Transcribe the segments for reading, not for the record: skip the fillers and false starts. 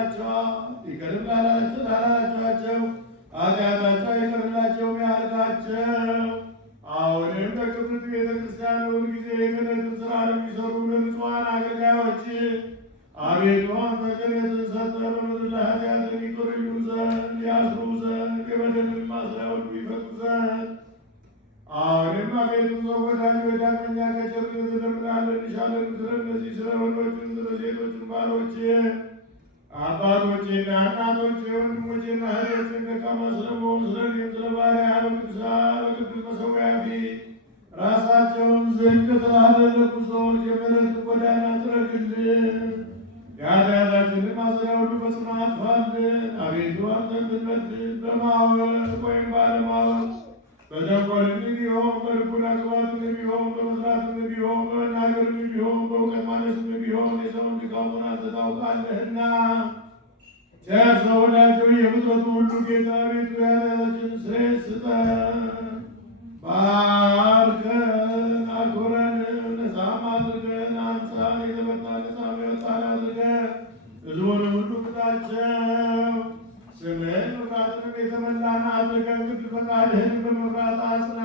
ይቅርም ላላችኋቸው ኃጢአታቸው ይቅርላቸው ያልካቸው። አሁንም በቅድስት ቤተ ክርስቲያን ሁልጊዜ የክህነትን ሥራ ለሚሰሩ ለንጹሐን አገልጋዮች አቤቱ አንተ ክህነትን ሰጠህ፣ በምድር ላይ ኃጢአትን ይቅር ይሉ ዘንድ ያስሩ ዘንድ የበደልን ማስሪያ ሁሉ ይፈቱ ዘንድ አሁንም አቤቱ ሰው ወዳጅ ዳግመኛ ከቸርነትህ እንለምንሃለን እንሻለን። ስለ እነዚህ ስለ ወንዶችም ስለ ሴቶችም ባሮች አባቶቼና እናቶቼ ወንድሞቼና እህቶቼ ደካማ ስለመሆን ስለ እኔም ስለ ባሪያህ በቅዱስ መሠዊያ ፊት ራሳቸውን ዝቅ ስላደረጉ ሰዎች የምሕረትን ጎዳና ጥረግልን፣ የኃጢአታችንን ማሰሪያ ሁሉ ፈጽመህ አጥፋልን። አቤቱ አንተን ብንበድል በማወቅ ወይም ባለማወቅ በተንኮልም ቢሆን በልቡና ክፋትም ቢሆን በመስራትም ቢሆን በመናገርም ቢሆን በእውቀት ማነስም ቢሆን የሰውን ድካሙን አንተ ታውቃለህና ቸር ሰው ወዳጆ የፍጥረቱ ሁሉ ጌታ አቤቱ የኃጢአታችንን ስርየት ስጠን። ባርከን አክብረን ነፃም አድርገን አንጻን የተመታ ነፃም የወጣን አድርገን ሕዝቡንም ሁሉ ቅጣቸው። ስምህን መፍራትንም የተመላን አድርገን ግድ ፈቃድህን በመፍራት አጽና።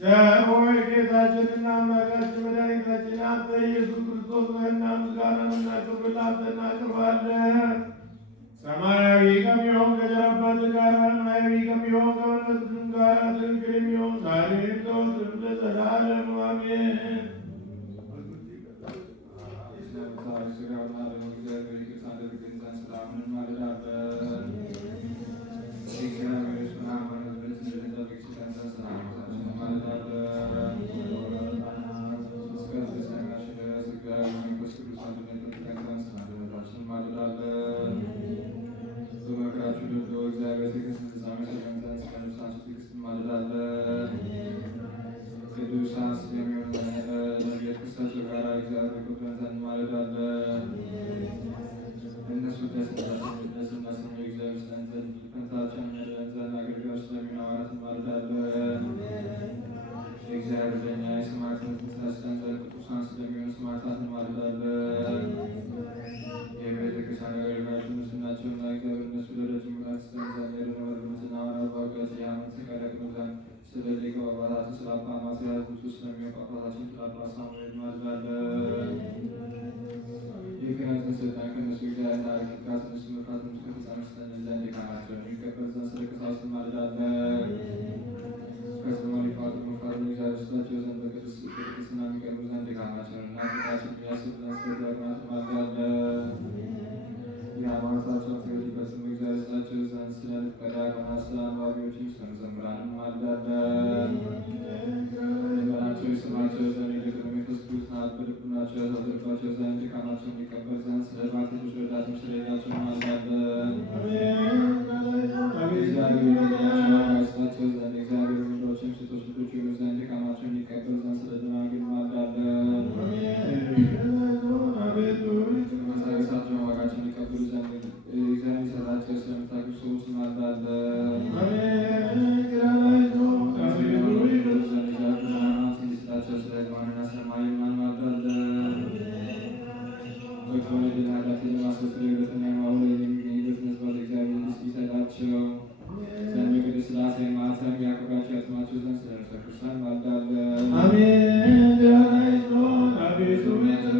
ቸር ሆይ ጌታችንና አምላካችን መድኃኒታችን አንተ ኢየሱስ ክርስቶስ ነህና ምስጋናንና ክብርን ላንተ እናቀርባለን። ሰማያዊ ከሚሆን ከቸር አባትህ ጋር ሰማያዊ ከሚሆን ከመንፈስ ቅዱስ ጋር ትክክል የሚሆን ዛሬም ዘወትርም ለዘላለሙ አሜን።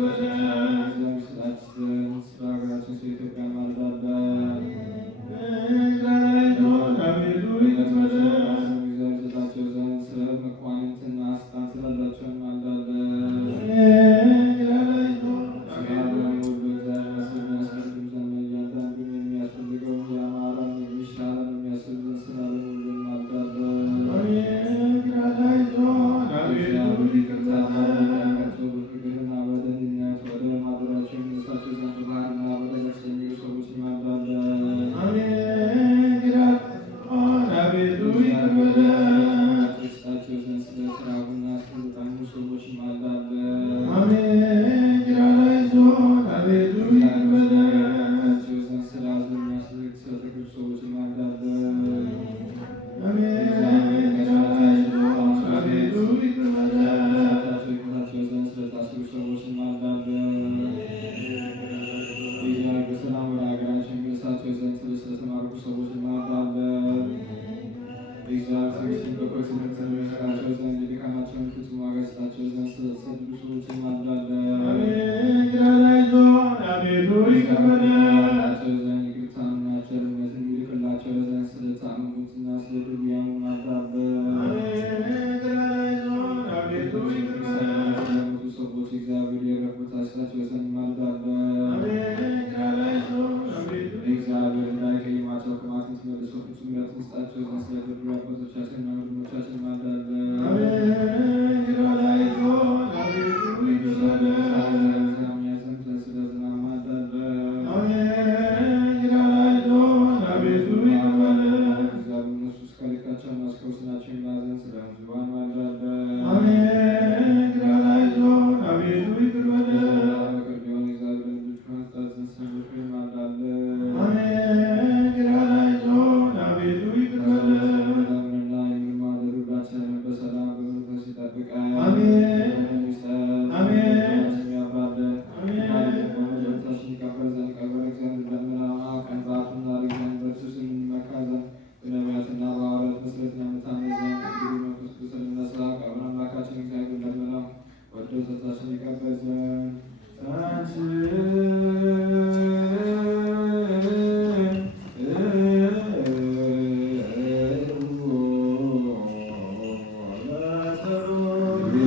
Amen.